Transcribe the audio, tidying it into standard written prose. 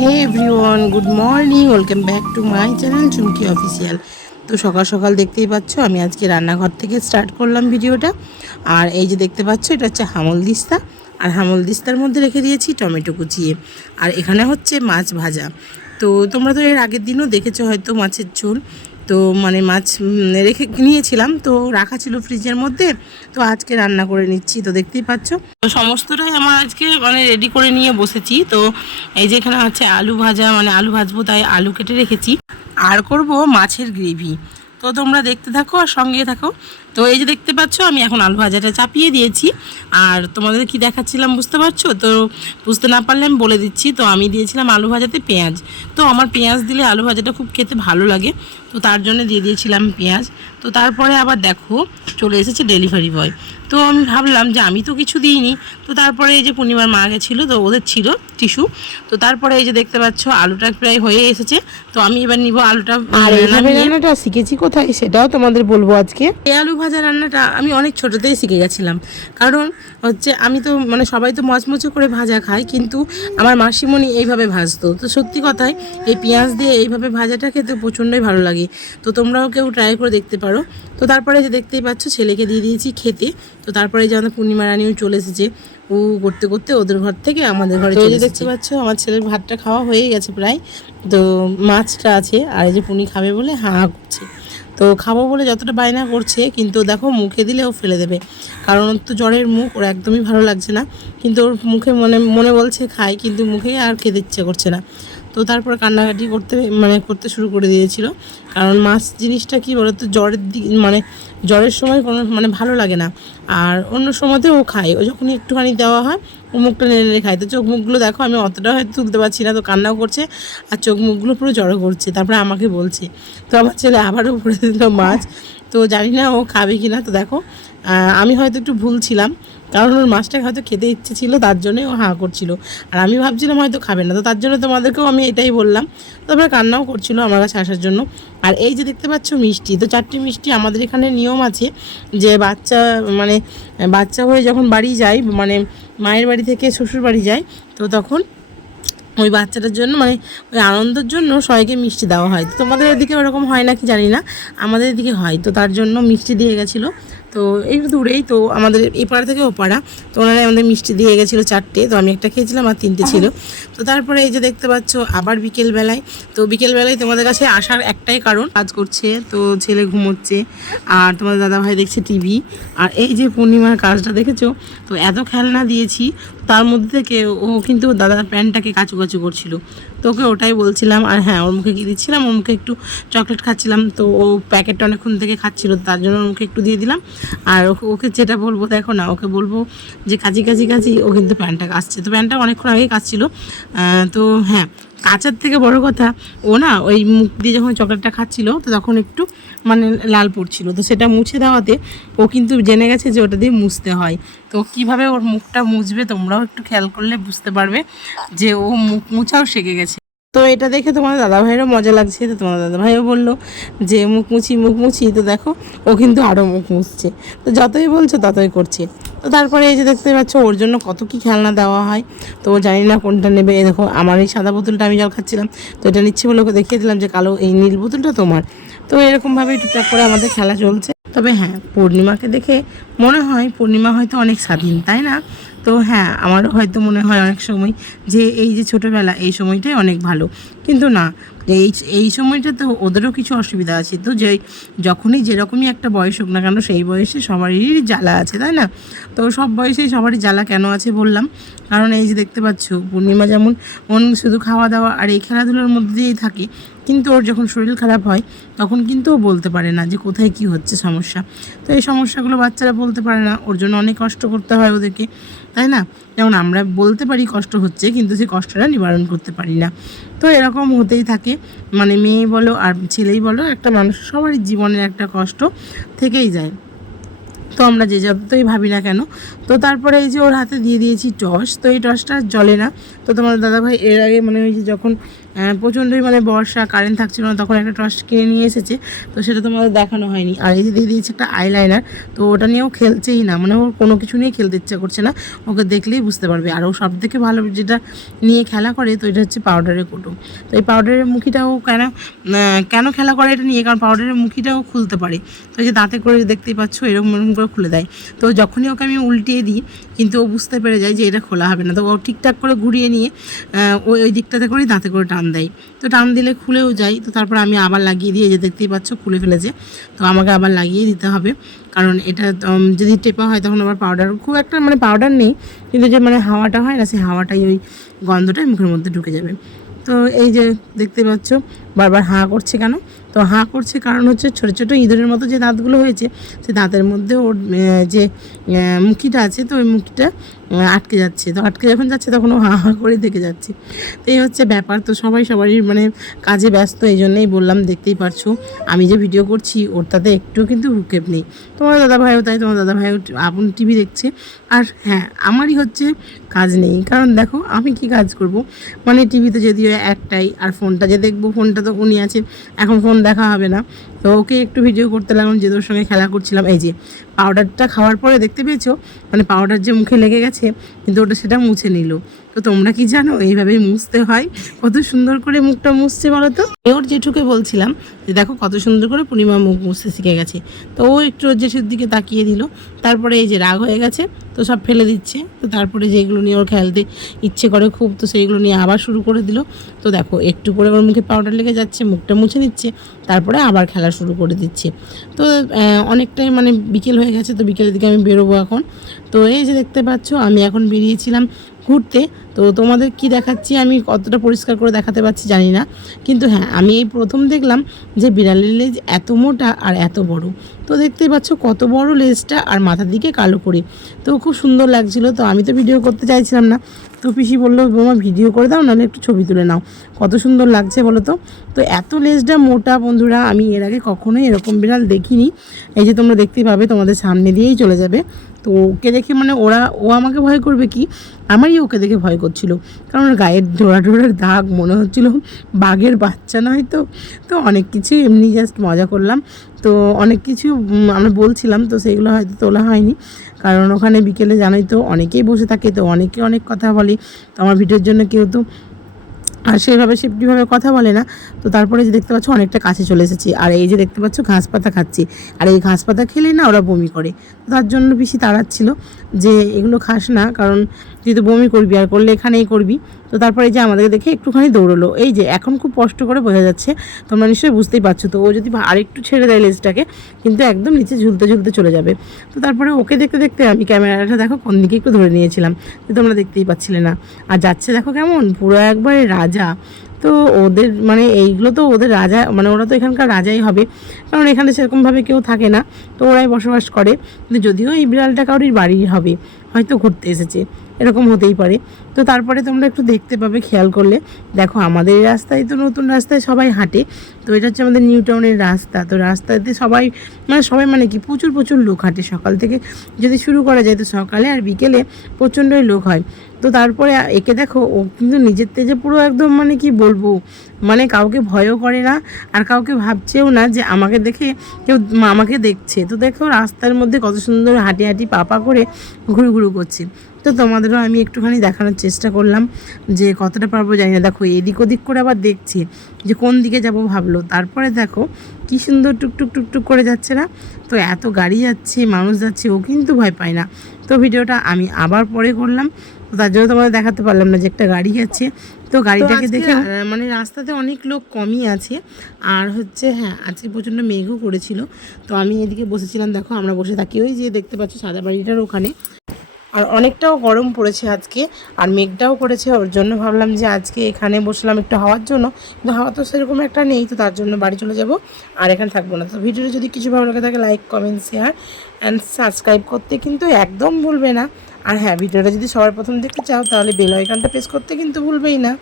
Hey everyone, good morning, welcome back to my channel Chumki official. তো সকাল সকাল দেখতেই পাচ্ছ আমি আজকে রান্নাঘর থেকে স্টার্ট করলাম ভিডিওটা। আর এই যে দেখতে পাচ্ছ এটা হচ্ছে হামল দিস্তা, আর হামল দিস্তার মধ্যে রেখে দিয়েছি টমেটো কুচিয়ে। আর এখানে হচ্ছে মাছ ভাজা। তো তোমরা তো এর আগের দিনও দেখেছো হয়তো মাছের ঝোল। তো মানে মাছ রেখে নিয়েছিলাম, তো রাখা ছিল ফ্রিজের মধ্যে। তো আজকে রান্না করে নিচ্ছি, তো দেখতেই পাচ্ছ। তো সমস্তটাই আমার আজকে মানে রেডি করে নিয়ে বসেছি। তো এই যে এখানে হচ্ছে আলু ভাজা, মানে আলু ভাজবো তাই আলু কেটে রেখেছি। আর করব মাছের গ্রেভি। তো তোমরা দেখতে থাকো আর সঙ্গে থাকো। তো এই যে দেখতে পাচ্ছ আমি এখন আলু ভাজাটা চাপিয়ে দিয়েছি। আর তোমাদের কি দেখাচ্ছিলাম বুঝতে পারছো? তো বুঝতে না পারলে আমি বলে দিচ্ছি। তো আমি দিয়েছিলাম আলু ভাজাতে পেঁয়াজ। তো আমার পেঁয়াজ দিলে আলু ভাজাটা খুব খেতে ভালো লাগে, তো তার জন্য দিয়ে দিয়েছিলাম পেঁয়াজ। তো তারপরে আবার দেখো চলে এসেছে ডেলিভারি বয়। তো আমি ভাবলাম যে আমি তো কিছু দিইনি। তো তারপরে এই যে পূর্ণিমার মা গেছিলো, তো ওদের ছিল টিস্যু। তো তারপরে এই যে দেখতে পাচ্ছ আলুটা প্রায় হয়ে এসেছে। তো আমি এবার নিব আলুটা। আর এইভাবে রান্নাটা শিখেছি কোথায় সেটাও তোমাদের বলবো আজকে। এই আলু ভাজা রান্নাটা আমি অনেক ছোটোতেই শিখে গেছিলাম। কারণ হচ্ছে আমি তো মানে সবাই তো মচমচে করে ভাজা খায়, কিন্তু আমার মাসিমণি এইভাবে ভাজতো। তো সত্যি কথাই এই পেঁয়াজ দিয়ে এইভাবে ভাজাটা খেতে প্রচণ্ডই ভালো লাগে। তো তোমরাও কেউ ট্রাই করে দেখতে পারো। তো তারপরে যে দেখতেই পাচ্ছ ছেলেকে দিয়ে দিয়েছি খেতে। তো তারপরে যে আমাদের পূর্ণিমা রানীও চলে এসেছে। ও করতে করতে ওদের ঘর থেকে আমাদের ঘরে চলে দেখতে পাচ্ছ আমার ছেলের ভাতটা খাওয়া হয়ে গেছে প্রায়। তো মাছটা আছে, আর এই যে পুনি খাবে বলে হাঁ করছে। তো খাবো বলে যতটা বায়না করছে, কিন্তু দেখো মুখে দিলে ও ফেলে দেবে। কারণ ওর তো জ্বরের মুখ, ওর একদমই ভালো লাগছে না। কিন্তু ওর মুখে মনে মনে বলছে খাই, কিন্তু মুখে আর খেতে ইচ্ছে করছে না। তো তারপর কান্নাকাটি করতে শুরু করে দিয়েছিল। কারণ মাছ জিনিসটা কি বলতো, মানে জ্বরের সময় কোনো মানে ভালো লাগে না। আর অন্য সময়তে ও খায়, ও যখন একটুখানি দেওয়া হয় ও মুখটা নেড়ে নেড়ে খায়। তো চোখ মুখগুলো দেখো আমি অতটা হয়তো তুলতে পারছি না, তো কান্নাও করছে আর চোখ মুখগুলো পুরো জড়ো করছে। তারপরে আমাকে বলছে। তো আমার ছেলে আবারও ভরে দিল মাছ। তো জানি না ও খাবে কি না। তো দেখো আমি হয়তো একটু ভুল ছিলাম, কারণ ওর মাছটাকে হয়তো খেতে ইচ্ছে ছিল, তার জন্যই ও হাঁ করছিল। আর আমি ভাবছিলাম হয়তো খাবে না, তো তার জন্য তোমাদেরকেও আমি এটাই বললাম। তারপরে কান্নাও করছিল আমার কাছে আসার জন্য। আর এই যে দেখতে পাচ্ছ মিষ্টি, তো 4টি মিষ্টি। আমাদের এখানে নিয়ম আছে যে বাচ্চা হয়ে যখন বাড়ি যায়, মানে মায়ের বাড়ি থেকে শ্বশুর বাড়ি যায়, তো তখন ওই বাচ্চাটার জন্য মানে ওই আনন্দের জন্য সবাইকে মিষ্টি দেওয়া হয়। তো তোমাদের এদিকে ওরকম হয় না কি জানি না, আমাদের এদিকে হয়। তো তার জন্য মিষ্টি দিয়ে গেছিলো। তো একটু দূরেই, তো আমাদের এই পাড়া থেকে ও পাড়া। তো ওনারা আমাদের মিষ্টি দিয়ে গেছিলো 4টে। তো আমি একটা খেয়েছিলাম আর 3টে ছিল। তো তারপরে এই যে দেখতে পাচ্ছ আবার বিকেলবেলায়। তো বিকেলবেলায় তোমাদের কাছে আসার একটাই কারণ, কাজ করছে তো ছেলে ঘুমোচ্ছে, আর তোমাদের দাদাভাই দেখছে টিভি। আর এই যে পূর্ণিমার কাজটা দেখেছো, তো এত খেলনা দিয়েছি, তার মধ্যে থেকে ও কিন্তু দাদার প্যান্টটাকে কাচুকাচু করছিল। তো ওকে ওটাই বলছিলাম। আর হ্যাঁ, ওর মুখে কী দিচ্ছিলাম, ওর মুখে একটু চকলেট খাচ্ছিলাম। তো ও প্যাকেটটা অনেকক্ষণ থেকে খাচ্ছিল, তার জন্য ওর মুখে একটু দিয়ে দিলাম। আর ওকে যেটা বলবো দেখো না, ওকে বলবো যে কাচি, ও কিন্তু প্যান্টটা কাচছে। তো প্যান্টটা অনেকক্ষণ আগেই কাচছিল। তো হ্যাঁ, কাচার থেকে বড় কথা, ও না ওই মুখ দিয়ে যখন চকলেটটা খাচ্ছিল, তো তখন একটু মানে লাল পড়ছিল। তো সেটা মুছে দেওয়াতে ও কিন্তু জেনে গেছে যে ওটা দিয়ে মুছতে হয়। তো কিভাবে ওর মুখটা মুছবে তোমরাও একটু খেয়াল করলে বুঝতে পারবে যে ও মুখ মুছাও শিখে গেছে। তো এটা দেখে তোমার দাদাভাইয়েরও মজা লাগছে। তো তোমার দাদাভাইও বললো যে মুখ মুছি। তো দেখো ও কিন্তু আরও মুখ মুছছে। তো যতই বলছো ততই করছে। তো তারপরে এই যে দেখতে পাচ্ছ ওর জন্য কত কি খেলনা দেওয়া হয়। তো জানি না কোনটা নেবে। দেখো আমার এই সাদা বোতলটা আমি জল খাচ্ছিলাম, তো এটা নিচ্ছি বলে ওকে দেখিয়ে দিলাম যে কালো এই নীল বোতলটা তোমার। তো এরকমভাবেই টুকটাক করে আমাদের খেলা চলছে। তবে হ্যাঁ, পূর্ণিমাকে দেখে মনে হয় পূর্ণিমা হয়তো অনেক স্বাধীন, তাই না? তো হ্যাঁ, আমারও হয়তো মনে হয় অনেক সময় যে এই যে ছোটোবেলা, এই সময়টাই অনেক ভালো। কিন্তু না, এই সময়টা তো ওদেরও কিছু অসুবিধা আছে। তো যখনই যেরকমই একটা বয়স হোক না কেন, সেই বয়সে সবারই জ্বালা আছে, তাই না? তো সব বয়সেই সবারই জ্বালা কেন আছে বললাম, কারণ এই যে দেখতে পাচ্ছ পূর্ণিমা যেমন শুধু খাওয়া দাওয়া আর এই খেলাধুলোর মধ্যে দিয়েই থাকে, কিন্তু ওর যখন শরীর খারাপ হয় তখন কিন্তু ও বলতে পারে না যে কোথায় কি হচ্ছে সমস্যা। তো এই সমস্যাগুলো বাচ্চারা বলতে পারে না, ওর জন্য অনেক কষ্ট করতে হয় ওদেরকে, তাই না? যেমন আমরা বলতে পারি কষ্ট হচ্ছে, কিন্তু সেই কষ্টটা নিবারণ করতে পারি না। তো এরকম হতেই থাকে, মানে মেয়ে বলো আর ছেলেই বলো, একটা মানুষ সবারই জীবনের একটা কষ্ট থেকেই যায়। তো আমরা যে যতই ভাবি না কেন। তো তারপরে এই যে ওর হাতে দিয়ে দিয়েছি টর্চ, তো এই টর্চটা জ্বলে না। তো তোমার দাদাভাই এর আগে মানে ওই যে যখন প্রচণ্ডই মানে বর্ষা কারেন্ট থাকছিল না তখন একটা টর্চ কিনে নিয়ে এসেছে, তো সেটা তোমাদের দেখানো হয়নি। আর এই যে দিয়ে দিয়েছি একটা আইলাইনার, তো ওটা নিয়েও খেলছেই না, মানে ওর কোনো কিছু নিয়ে খেলতে ইচ্ছা করছে না, ওকে দেখলেই বুঝতে পারবে। আর ও সব থেকে ভালো যেটা নিয়ে খেলা করে তো এটা হচ্ছে পাউডারের কুটো। তো এই পাউডারের মুখিটাও কেন খেলা করে এটা নিয়ে, কারণ পাউডারের মুখিটাও খুলতে পারে। তো এই যে দাঁতে করে দেখতেই পাচ্ছ এরকম এরকম করে খুলে দেয়। তো যখনই ওকে আমি উল্টিয়ে দিই কিন্তু ও বুঝতে পেরে যায় যে এটা খোলা হবে না, তো ও ঠিকঠাক করে ঘুরিয়ে নিয়ে ওই দিকটাতে করেই দাঁতে করে টান দেয়। তো টান দিলে খুলেও যায়। তো তারপর আমি আবার লাগিয়ে দিয়ে যে দেখতেই পাচ্ছ খুলে ফেলেছে, তো আমাকে আবার লাগিয়ে দিতে হবে, কারণ এটা যদি টেপা হয় তখন আবার পাউডার খুব একটা মানে পাউডার নেই, কিন্তু যে মানে হাওয়াটা হয় না সেই হাওয়াটাই ওই গন্ধটাই মুখের মধ্যে ঢুকে যাবে। তো এই যে দেখতে পাচ্ছ বারবার হাঁ করছে কেন, তো হাঁ করছে কারণ হচ্ছে ছোটো ছোটো ইঁদুরের মতো যে দাঁতগুলো হয়েছে সেই দাঁতের মধ্যে ওর যে মুখিটা আছে তো ওই মুখিটা আটকে যাচ্ছে, তো আটকে যখন যাচ্ছে তখন ও হাঁ হাঁ করে দেখে যাচ্ছে। তো এই হচ্ছে ব্যাপার। তো সবারই মানে কাজে ব্যস্ত, এই জন্যই বললাম, দেখতেই পারছো আমি যে ভিডিও করছি ওর তাতে একটু কিন্তু ভ্রুক্ষেপ নেই। তোমার দাদাভাইও তাই, তোমার দাদাভাইও আপন টিভি দেখছে। আর হ্যাঁ, আমারই হচ্ছে কাজ নেই, কারণ দেখো আমি কি কাজ করব, মানে টিভিতে যদিও একটাই, আর ফোনটা যে দেখবো ফোনটা তো উনি আছে, এখন ফোন দেখা হবে না। তো ওকে একটু ভিডিও করতে লাগলাম, যে তোর সঙ্গে খেলা করছিলাম। এই যে পাউডারটা খাওয়ার পরে দেখতে পেয়েছো মানে পাউডার যে মুখে লেগে গেছে কিন্তু ওটা সেটা মুছে নিল। তো তোমরা কি জানো এইভাবেই মুছতে হয়? কত সুন্দর করে মুখটা মুছছে বলো তো। ওর জেঠুকে বলছিলাম যে দেখো কত সুন্দর করে পূর্ণিমা মুখ মুছতে শিখে গেছে, তো ও একটু ওর জেঠুর দিকে তাকিয়ে দিল। তারপরে এই যে রাগ হয়ে গেছে তো সব ফেলে দিচ্ছে, তো তারপরে যেগুলো নিয়ে ওর খেলতে ইচ্ছে করে খুব, তো সেইগুলো নিয়ে আবার শুরু করে দিল। তো দেখো একটু করে ওর মুখে পাউডার লেগে যাচ্ছে, মুখটা মুছে নিচ্ছে, তারপরে আবার খেলা শুরু করে দিচ্ছে। তো অনেকটাই মানে বিকেল হয়ে গেছে, তো বিকেলের দিকে আমি বেরোবো এখন। তো এই যে দেখতে পাচ্ছ আমি এখন বেরিয়েছিলাম ঘুরতে। তো তোমাদের কি দেখাচ্ছি আমি কতটা পরিষ্কার করে দেখাতে পারছি জানি না, কিন্তু হ্যাঁ আমি এই প্রথম দেখলাম যে বিড়ালের লেজ এত মোটা আর এত বড়। তো দেখতেই পাচ্ছ কত বড় লেজটা, আর মাথার দিকে কালো করে, তো খুব সুন্দর লাগছিলো। তো আমি তো ভিডিও করতে চাইছিলাম না, তো পিসি বললো বৌমা ভিডিও করে দাও, নাহলে একটু ছবি তুলে নাও, কত সুন্দর লাগছে বলো তো। তো এত লেজটা মোটা বন্ধুরা আমি এর আগে কখনোই এরকম বিড়াল দেখিনি। এই যে তোমরা দেখতেই পাবে, তোমাদের সামনে দিয়েই চলে যাবে। তো ওকে দেখে মানে ও আমাকে ভয় করবে কি, আমারই ওকে দেখে ভয় করছিল, কারণ গায়ের ডোরার দাগ মনে হচ্ছিল বাঘের বাচ্চা নয়। তো তো অনেক কিছু এমনি জাস্ট মজা করলাম। তো অনেক কিছু আমরা বলছিলাম, তো সেগুলো হয়তো তোলা হয়নি, কারণ ওখানে বিকেলে জানোই তো অনেকেই বসে থাকে, তো অনেকে অনেক কথা বলে, তো আমার ভিডিওর জন্য কেউ তো আর সেভাবে সেফটিভাবে কথা বলে না। তো তারপরে যে দেখতে পাচ্ছ অনেকটা কাছে চলে এসেছি, আর এই যে দেখতে পাচ্ছ ঘাস পাতা খাচ্ছি, আর এই ঘাস পাতা খেলে না ওরা বমি করে, তো তার জন্য বেশি তাড়াচ্ছিল যে এগুলো খাস না, কারণ তুই তো বমি করবি, আর করলে এখানেই করবি। তো তারপরে যে আমাদেরকে দেখে একটুখানি দৌড়লো। এই যে এখন খুব কষ্ট করে বোঝা যাচ্ছে, তোমরা নিশ্চয়ই বুঝতেই পারছো। তো ও যদি আরেকটু ছেড়ে দেয় লেজটাকে কিন্তু একদম নিচে ঝুলতে ঝুলতে চলে যাবে। তো তারপরে ওকে দেখতে দেখতে আমি ক্যামেরাটা দেখো কোন দিকে একটু ধরে নিয়েছিলাম, যে তোমরা দেখতেই পাচ্ছিলে না। আর যাচ্ছে দেখো কেমন পুরো একবারে রাজা। তো ওদের মানে এইগুলো তো ওদের রাজা, মানে ওরা তো এখানকার রাজাই হবে, কারণ এখানে সেরকমভাবে কেউ থাকে না, তো ওরাই বসবাস করে। কিন্তু যদিও এই বিড়ালটা কারোর বাড়ির হবে, হয়তো ঘুরতে এসেছে, এরকম হতেই পারে। তো তারপরে তোমরা একটু দেখতে পাবে খেয়াল করলে, দেখো আমাদের এই রাস্তায় তো নতুন রাস্তায় সবাই হাঁটে, তো এটা হচ্ছে আমাদের নিউ টাউনের রাস্তা। তো রাস্তাতে সবাই মানে কি প্রচুর লোক হাঁটে, সকাল থেকে যদি শুরু করা যায় তো সকালে আর বিকেলে প্রচণ্ডই লোক হয়। তো তারপরে একে দেখো ও কিন্তু নিজের তেজে পুরো একদম মানে কি বলবো, মানে কাউকে ভয়ও করে না, আর কাউকে ভাবছেও না যে আমাকে দেখে কেউ আমাকে দেখছে। তো দেখো রাস্তার মধ্যে কত সুন্দর হাঁটি পা করে ঘুরু করছে। তো তোমাদেরও আমি একটুখানি দেখানোর চেষ্টা করলাম যে কতটা পারবো জানি না। দেখো এদিক ওদিক করে আবার দেখছি যে কোন দিকে যাব ভাবলো, তারপরে দেখো কি সুন্দর টুকটুক করে যাচ্ছে না। তো এত গাড়ি যাচ্ছে, মানুষ যাচ্ছে, ও কিন্তু ভয় পায় না। তো ভিডিওটা আমি আবার পরে করলাম, তো তার জন্য তোমাদের দেখাতে পারলাম না যে একটা গাড়ি যাচ্ছে। তো গাড়িটাকে দেখে মানে রাস্তাতে অনেক লোক কমই আছে, আর হচ্ছে হ্যাঁ আজকে প্রচণ্ড মেঘও করেছিল। তো আমি এদিকে বসেছিলাম, দেখো আমরা বসে থাকি ওই যে দেখতে পাচ্ছি সাদা বাড়িটার ওখানে, আর অনেকটাও গরম পড়েছে আজকে, আর মেঘটাও করেছে, ওর জন্য ভাবলাম যে আজকে এখানে বসলাম একটু হাওয়ার জন্য, কিন্তু হাওয়া তো সেরকম একটা নেই, তো তার জন্য বাড়ি চলে যাব আর এখানে থাকবো না। তো ভিডিওটা যদি কিছু ভালো লাগে থাকে like comment share and subscribe করতে কিন্তু একদম ভুলবে না। আর হ্যাঁ, ভিডিওটা যদি সবার প্রথম দেখতে চাও তাহলে বেল আইকনটা প্রেস করতে কিন্তু ভুলবেই না।